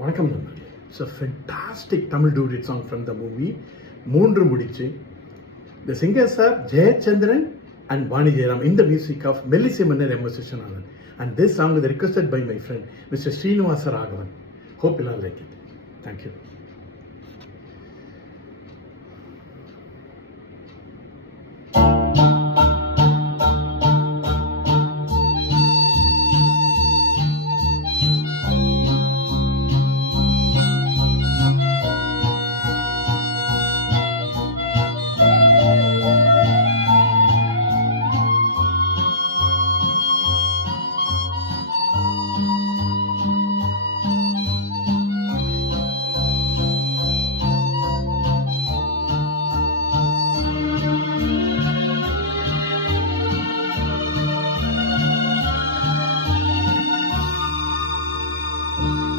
வணக்கம் நண்பர்களே. It's a fantastic Tamil duet song from the movie Moondru Mudichu. The singers are Jayachandran and Vani Jayaram in the music of மெல்லிசை மன்னர் MS. Viswanathan. And this song is requested by my friend Mr. Srinivasa Raghavan. Hope you all like it. Thank you.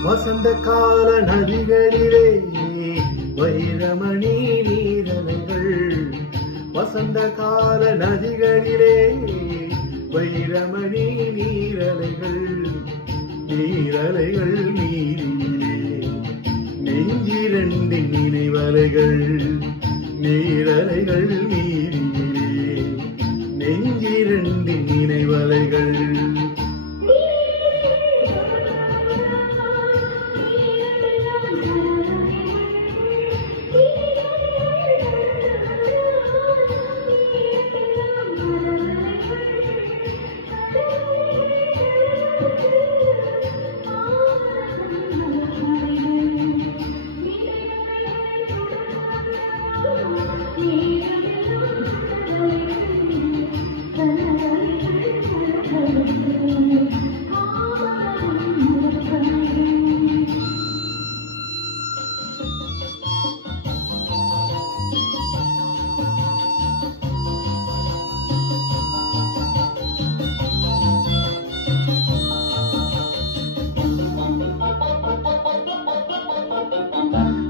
வசந்த கால நதிகளிலே வைரமணி நீரலைகள், வசந்த கால நதிகளிலே வைரமணி நீரலைகள், நீரலைகள் நீரிலே நெஞ்சிரண்டின் நினைவலைகள், நீரலைகள் நீரிலே நெஞ்சிரண்டின் நினைவலைகள்.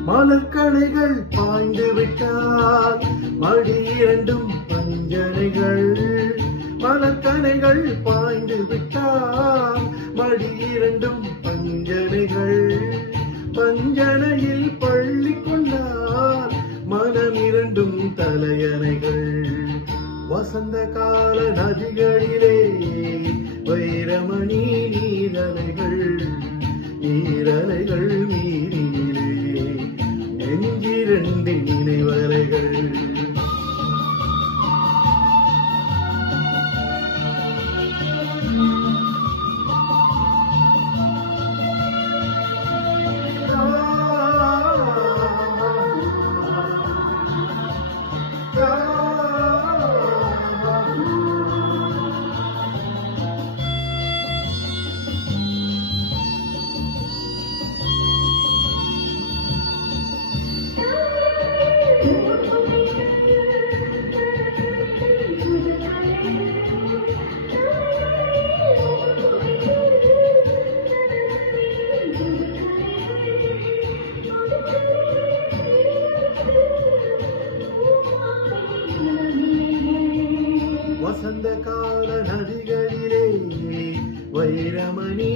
மலர்கணைகள் பாய்ந்து விட்டால் மடி இரண்டும் பஞ்சனைகள், மலர்கணைகள் பாய்ந்து விட்டால் மடி இரண்டும் பஞ்சனைகள், பஞ்சனையில் பள்ளி கொண்டால் மனம் இரண்டும் தலையணைகள். வசந்த கால நதிகளிலே வைரமணி நீரலைகள், நீரலைகள் நீரிலே நெஞ்சிரண்டின் நினைவலைகள். வசந்த கால நதிகளிலே வைரமணி